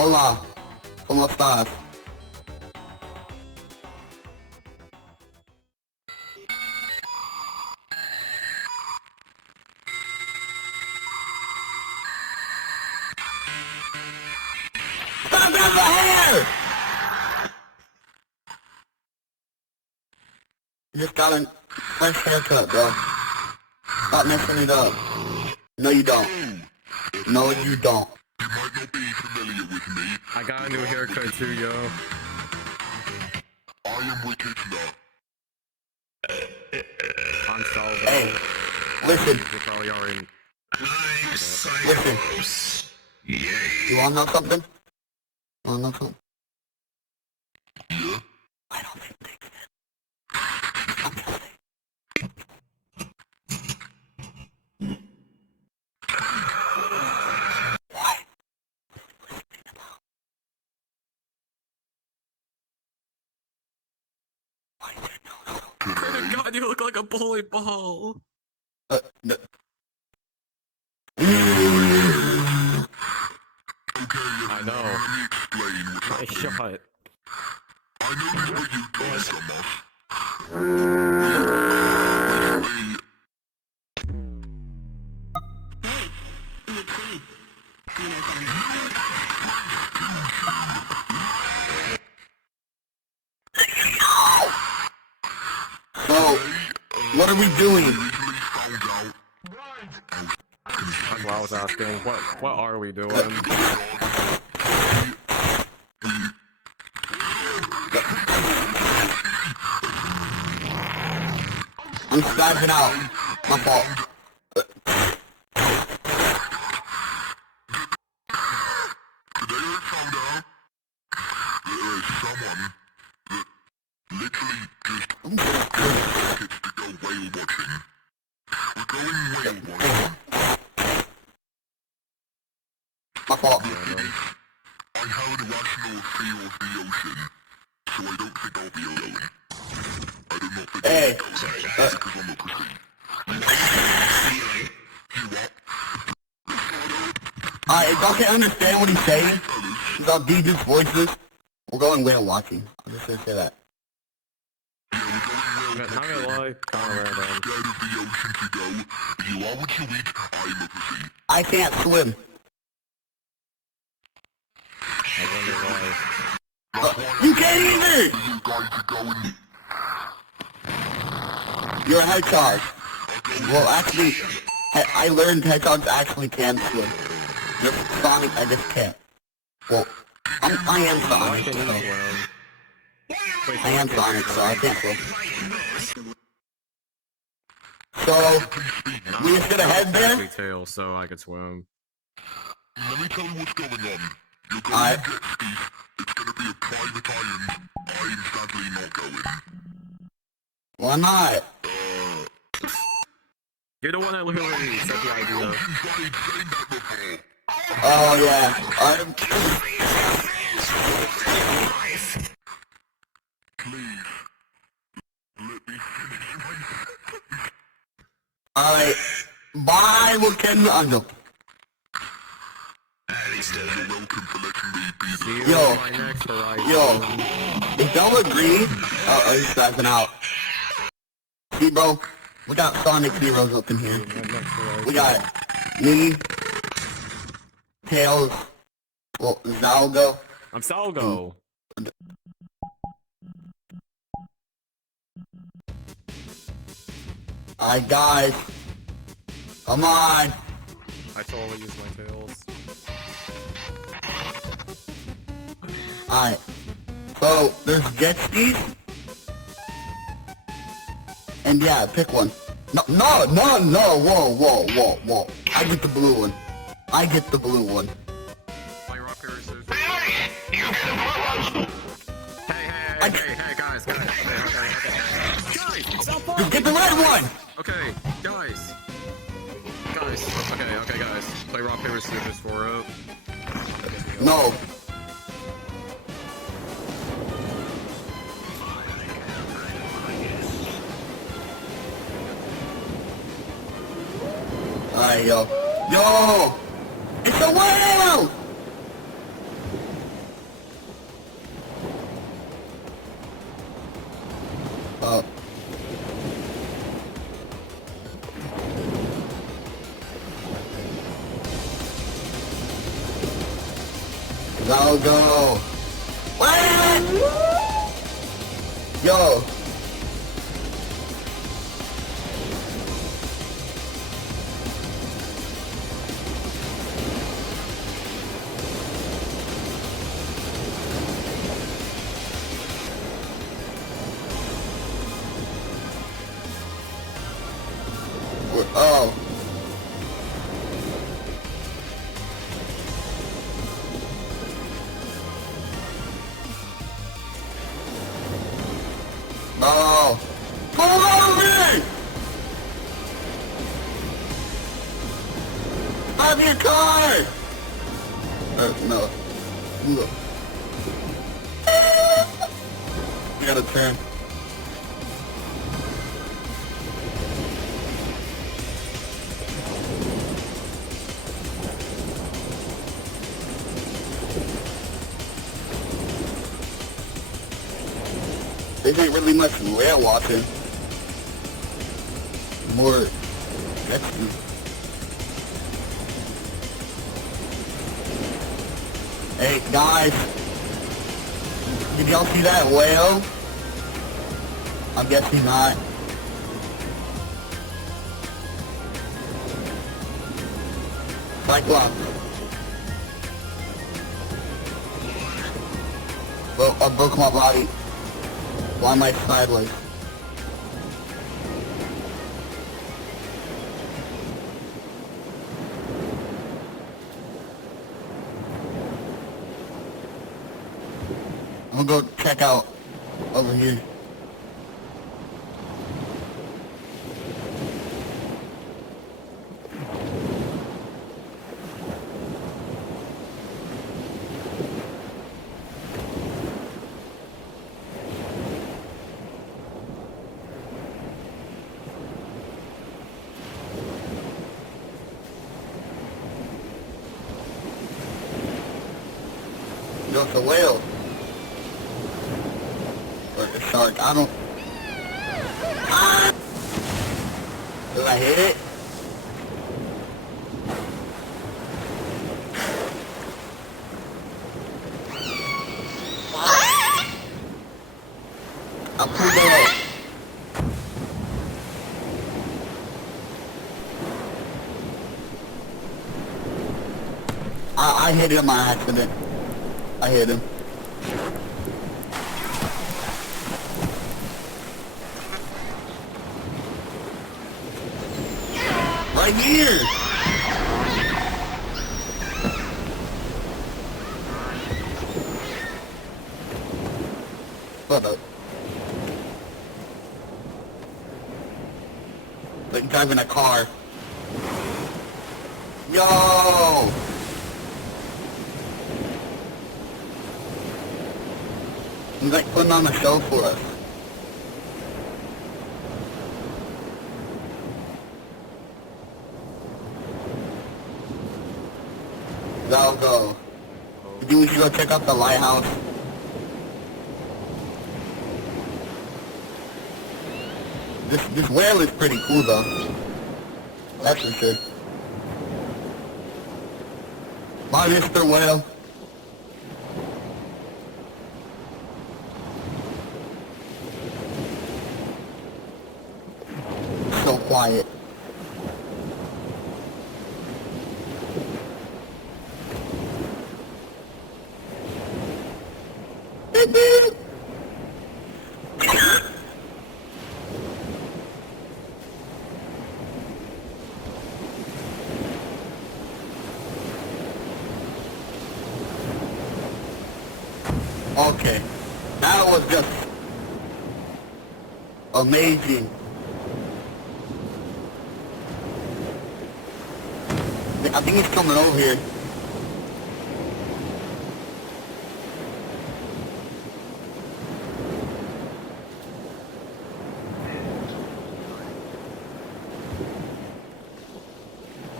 Hola, ¿cómo estás? Stop in the hair! You just got a fresh haircut, bro. Stop messing it up. No, you don't. No, you don't. You might not be familiar with me. I got a new haircut too, yo. I am Wicked Nut. I'm solved. Hey, listen. You're probably already... Listen. You wanna know something? Wanna know something? Yeah? I don't think they can. I'm just saying. Why? Why is it no? Oh god, you look like a bully ball. No. Okay, I know. let me explain what's Nice happening. shot. I noticed what you've done, Summer. So, what are we doing? Recently found out That's what I was asking. What are we doing? I'm spazzing out. My fault. today I found out there is someone that literally just gets to go whale watching. We're going whale watching. My fault. I have an irrational fear of the ocean, so I don't think I'll be alone. I do not think Hey. I'll be alone because I'm a pussy. You what? Don't they understand what he's saying? He's all DJ's voices. We're going whale watching. I'm just gonna say that. Not gonna lie, kinda random. Scared of the ocean to go. You are what you eat. I'm a pussy. I can't swim. I wonder why. You can't either! You guys to go and You're a hedgehog. Well, actually, I learned hedgehogs actually can swim. Just Sonic, I just can't. Well, I am Why Sonic, can you so. swim? Wait, I am so Sonic, so I can't swim. So, we just gonna head there? Actually tail, so I could swim. let me tell you what's going on. You're going Alright. to jet skis. It's gonna be a private island. I'm sadly not going. Why not? You're the one that literally said the idea. Tried saying that before. Oh yeah, I'm... Please. Let me finish my... Alright, bye, we'll catch you on the... You're welcome for letting me be See you Yo. on my next horizon. Yo, if y'all agree... Oh, he's spazzing out. See, bro? We got Sonic heroes up in here. My next horizon. We got me, Tails, well, Zalgo. I'm Salgo. Alright, guys. Come on. I totally use my tails. Alright. So, there's jet skis. And yeah, pick one. No, whoa. I get the blue one. I get the blue one. My rock, paper, scissors. Hey, guys. Guys, stop Just fucking! get the red one! Okay, guys. Okay, guys. Play rock, paper, scissors for it. No. Alright, yo. Yo! It's a whale! Go, go. What? Yo. Oh. No. Pull over me! Out of your car! No. No. You gotta turn. There ain't really much whale watching. More rescue. Hey guys, did y'all see that whale? I'm guessing not. Cyclops. Well, I broke my body. Why am I sideways? I'm gonna go check out over here. No, it's a whale. Or a shark, I don't... Ah! Did I hit it? I pulled that up. I hit him by accident. I hit him. Right here! Hold up. Like driving a car. Yo! He's like putting on a show for us. I'll go. You think we should go check out the lighthouse? This whale is pretty cool though. That's for sure. Bye, Mr. Whale. So quiet. Okay, that was just amazing. I think he's coming over here.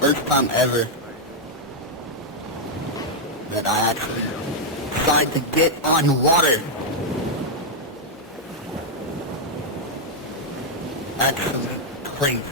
First time ever that I actually decided to get on water. That's crazy.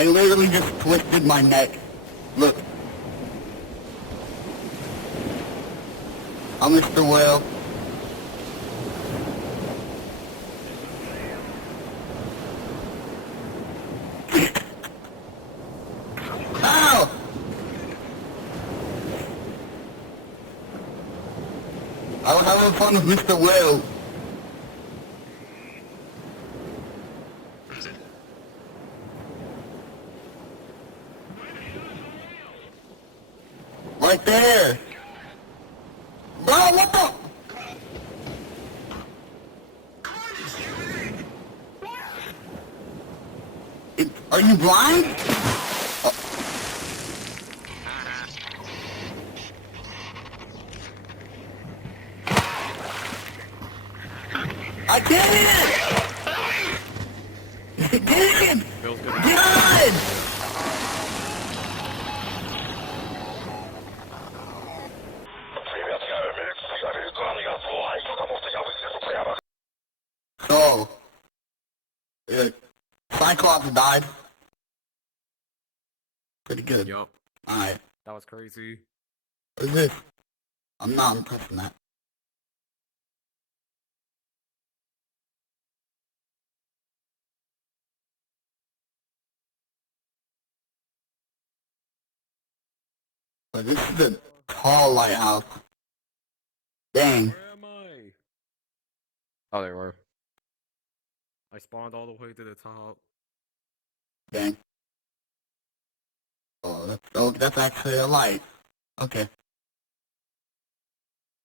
I literally just twisted my neck. Look. I'm Mr. Whale. Ow! I was having fun with Mr. Whale. Right there! Bro, what the? Are you blind? Oh. I did it! Get in! Bill's gonna Get on! So, Cyclops died. Pretty good. Yup. Alright. That was crazy. What is this? I'm not impressed in that. But this is a tall lighthouse. Dang. Where am I? Oh, there we were. I spawned all the way to the top. Dang. Oh, that's actually a light. Okay.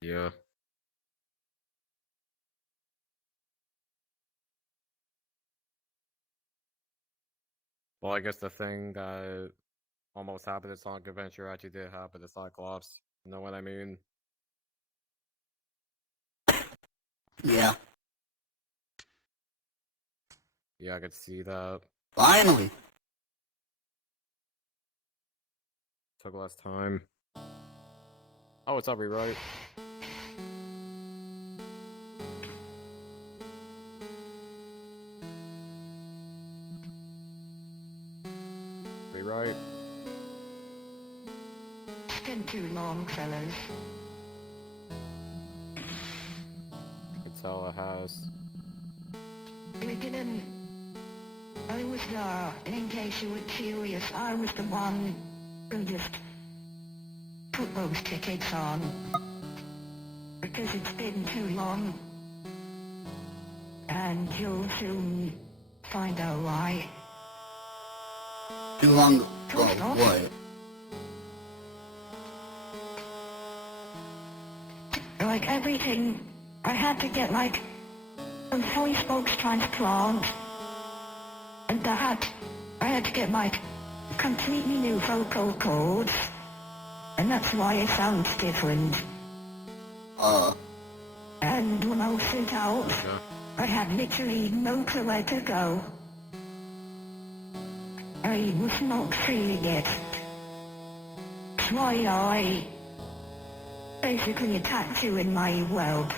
Yeah. Well, I guess the thing that almost happened at Sonic Adventure actually did happen to Cyclops. You know what I mean? Yeah. Yeah, I could see that. Finally. Took less time. Oh, it's up, rewrite. Rewrite. It's been too long, fellas. I can tell it has. We didn't... I was there, in case you were curious, I was the one who just put those tickets on. Because it's been too long. And you'll soon find out why. Too long. Oh, what? Like everything, I had to get like a voice box transplant. And that, I had to get like completely new vocal cords. And that's why it sounds different. And when I was sent out, Yeah. I had literally no clue where to go. I was not feeling it. That's why I basically attacked you in my world.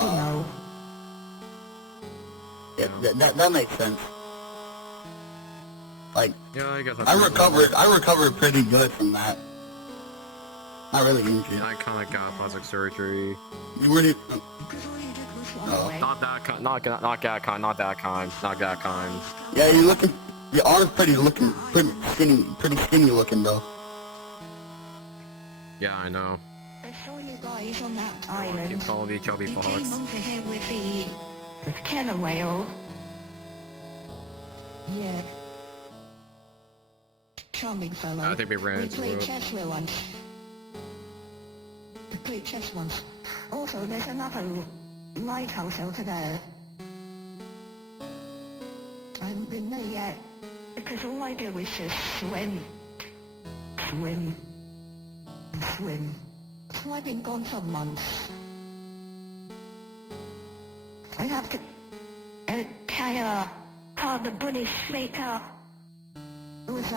You know. Yeah, that makes sense. Like, Yeah, I guess I recovered pretty good from that. Not really injured. Yeah, I kinda got plastic surgery. You really... Because all you did was run Oh. away. Not that kind, not that kind, not that kind. Yeah, you're looking... Your arm's pretty skinny looking though. Yeah, I know. I saw you guys on that Keep island. calling me chubby You fox. came over here with the killer whale. Yeah. Charming fellow. I think we ran into played it. chess with once. We played chess once. Also, there's another lighthouse over there. I haven't been there yet. Because all I do is just swim. Swim. And swim. So I've been gone for months. I have to tell the British maker was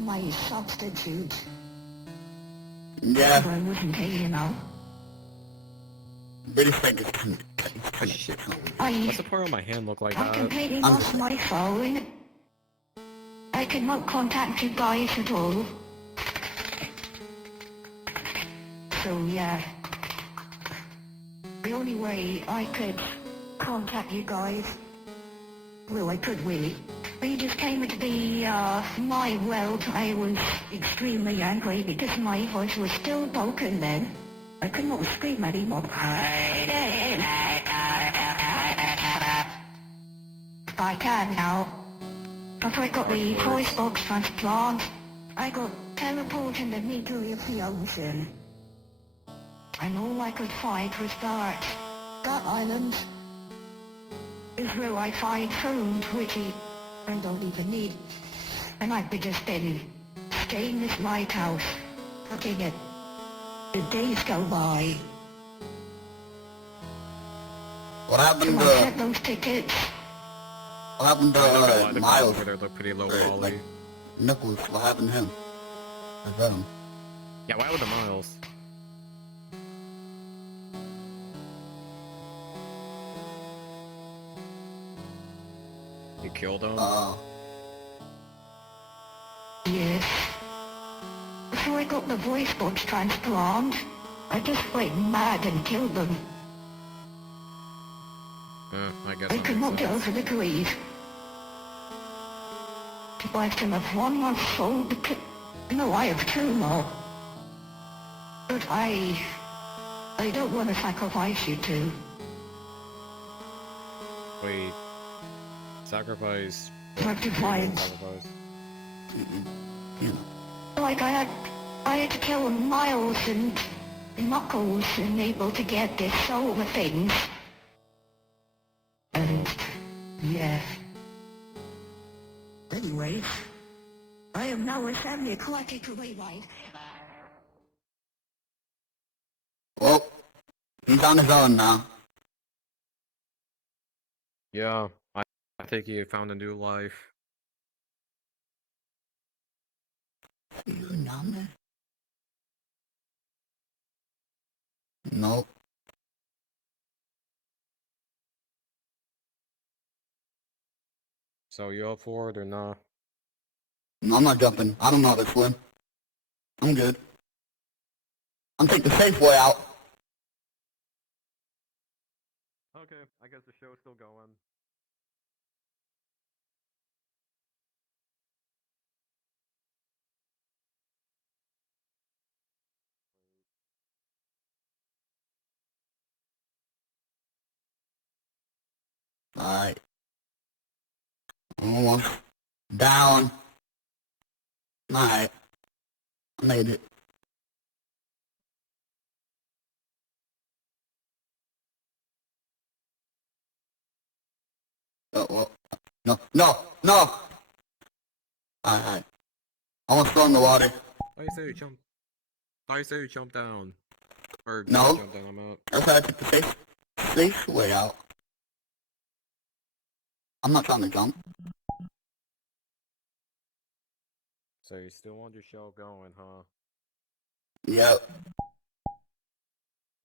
my substitute. Yeah, But I wasn't here, you know. British thing is kind of Shit. I What's the part of my hand look like I that? completely lost my phone. cannot contact you guys at all. So yeah, the only way I could contact you guys, well, I could really. You just came into my world. I was extremely angry because my voice was still broken then. I could not scream anymore. I can now. After I got the voice box transplant, I got teleported in the middle of the ocean. And all I could find was that island is where I find food, which I don't even need. And I've just been staying in this lighthouse, looking at the days go by. What happened So I set to, those tickets. what happened to, The Miles? over there look pretty low Or, quality. like, Nicholas, what happened to him? I got him. Yeah, why with the Miles? You killed him? Yes. Before I got the voice box transplant, I just went mad and killed them. I guess I that could makes not get sense. over the grief. I still have one more soul to kill. No, I have two more. But I don't want to sacrifice you two. Wait. Sacrifice. Sacrifice. Sacrifice. You know. Like I had to kill Miles and Knuckles and able to get this soul of things. And yeah. Anyways, I am now a semi-aquatic rewind. Well, he's on his own now. Yeah, I think you found a new life. You down there? Nope. So you up for it or not? No, I'm not jumping. I don't know how to swim. I'm good. I'm taking the safe way out. Okay, I guess the show's still going. Alright. Almost down. Alright. I made it. Oh, well. No, no, no! Alright. Almost fell in the water. I say you jump. I say you jump down. Or No. jump down, I'm out. That's why I took the safe way out. I'm not trying to jump. So you still want your show going, huh? Yep.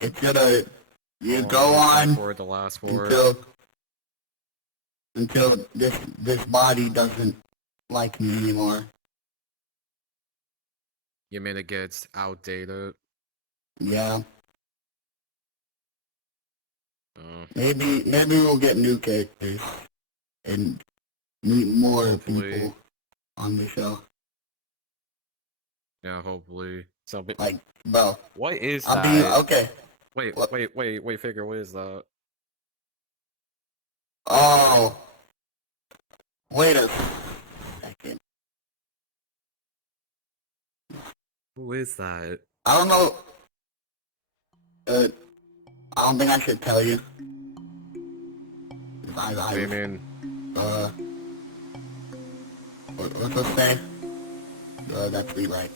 It's gonna, you Oh, go on for the last word. until this body doesn't like me anymore. You mean it gets outdated? Yeah. Oh. Maybe we'll get new characters and meet more Hopefully. people on the show. Yeah, hopefully. So, but Like, bro, what is I'll that? be okay. Wait, What? wait, figure, what is that? Oh, wait a second. Who is that? I don't know. I don't think I should tell you. I mean, What's it say? That's me, like,